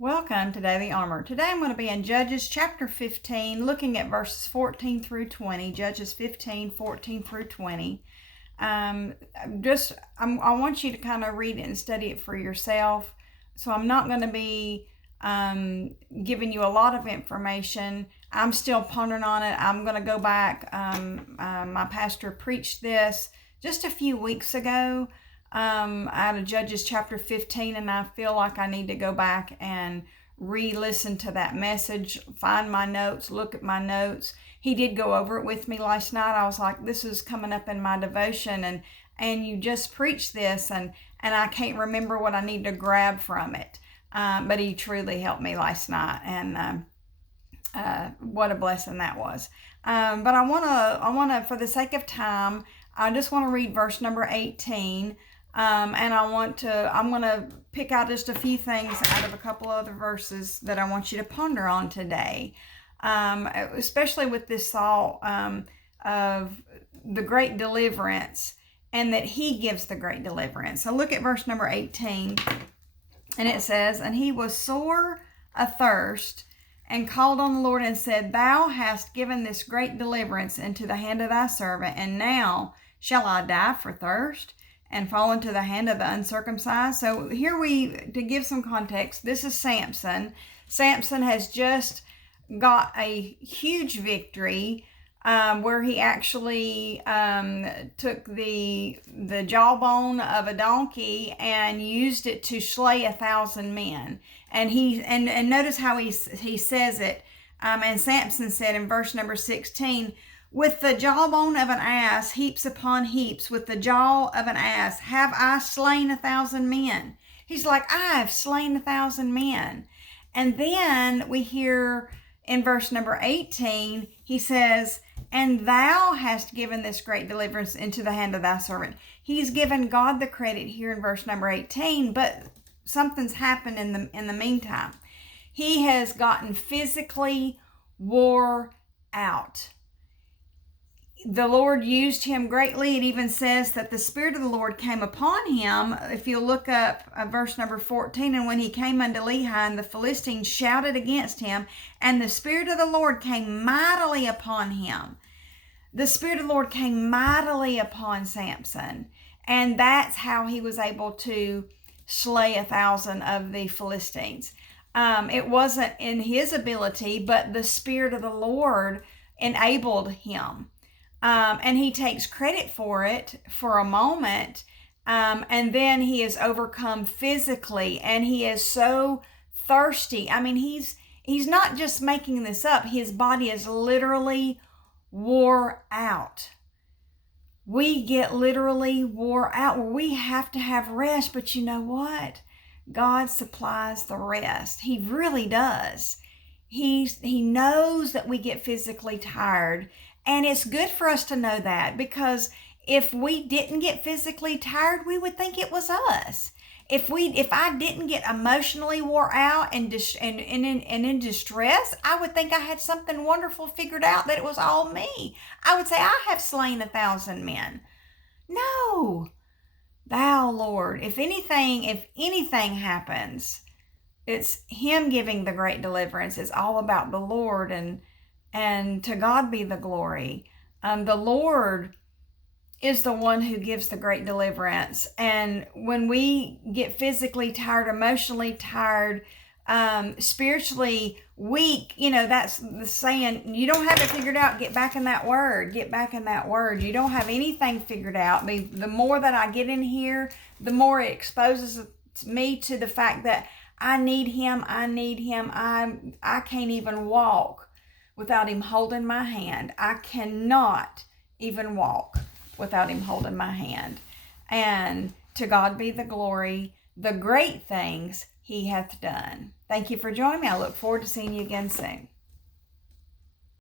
Welcome to Daily Armor. Today I'm going to be in Judges chapter 15, looking at verses 14 through 20. Judges 15, 14 through 20. I want you to kind of read it and study it for yourself. So I'm not going to be giving you a lot of information. I'm still pondering on it. I'm going to go back. My pastor preached this just a few weeks ago out of Judges chapter 15, and I feel like I need to go back and re-listen to that message, find my notes, look at my notes. He did go over it with me last night. I was like, this is coming up in my devotion, and you just preached this, and I can't remember what I need to grab from it. But he truly helped me last night, and what a blessing that was. But I wanna, for the sake of time, I just want to read verse number 18. And I'm going to pick out just a few things out of a couple other verses that I want you to ponder on today. Especially with this thought of the great deliverance, and that he gives the great deliverance. So look at verse number 18, and it says, "And he was sore athirst, and called on the Lord and said, Thou hast given this great deliverance into the hand of thy servant, and now shall I die for thirst, and fall into the hand of the uncircumcised?" So here to give some context, this is Samson. Samson has just got a huge victory where he actually took the jawbone of a donkey and used it to slay 1,000 men. And notice how he says it. And Samson said in verse number 16, "With the jawbone of an ass, heaps upon heaps, with the jaw of an ass, have I slain 1,000 men." He's like, I have slain 1,000 men. And then we hear in verse number 18, he says, "And thou hast given this great deliverance into the hand of thy servant." He's given God the credit here in verse number 18, but something's happened in the meantime. He has gotten physically wore out. The Lord used him greatly. It even says that the Spirit of the Lord came upon him. If you look up verse number 14, "And when he came unto Lehi, and the Philistines shouted against him, and the Spirit of the Lord came mightily upon him." The Spirit of the Lord came mightily upon Samson, and that's how he was able to slay 1,000 of the Philistines. It wasn't in his ability, but the Spirit of the Lord enabled him. And he takes credit for it for a moment, and then he is overcome physically, and he is so thirsty. I mean, he's not just making this up. His body is literally wore out. We get literally wore out where we have to have rest, but you know what? God supplies the rest. He really does. He knows that we get physically tired. And it's good for us to know that, because if we didn't get physically tired, we would think it was us. If I didn't get emotionally wore out and in distress, I would think I had something wonderful figured out, that it was all me. I would say, I have slain 1,000 men. No, thou Lord. If anything happens, it's him giving the great deliverance. It's all about the Lord, and to God be the glory. The Lord is the one who gives the great deliverance. And when we get physically tired, emotionally tired, spiritually weak, that's the saying, you don't have it figured out, get back in that word. Get back in that word. You don't have anything figured out. The more that I get in here, the more it exposes me to the fact that I need him. I can't even walk without him holding my hand. I cannot even walk without him holding my hand. And to God be the glory, the great things he hath done. Thank you for joining me. I look forward to seeing you again soon.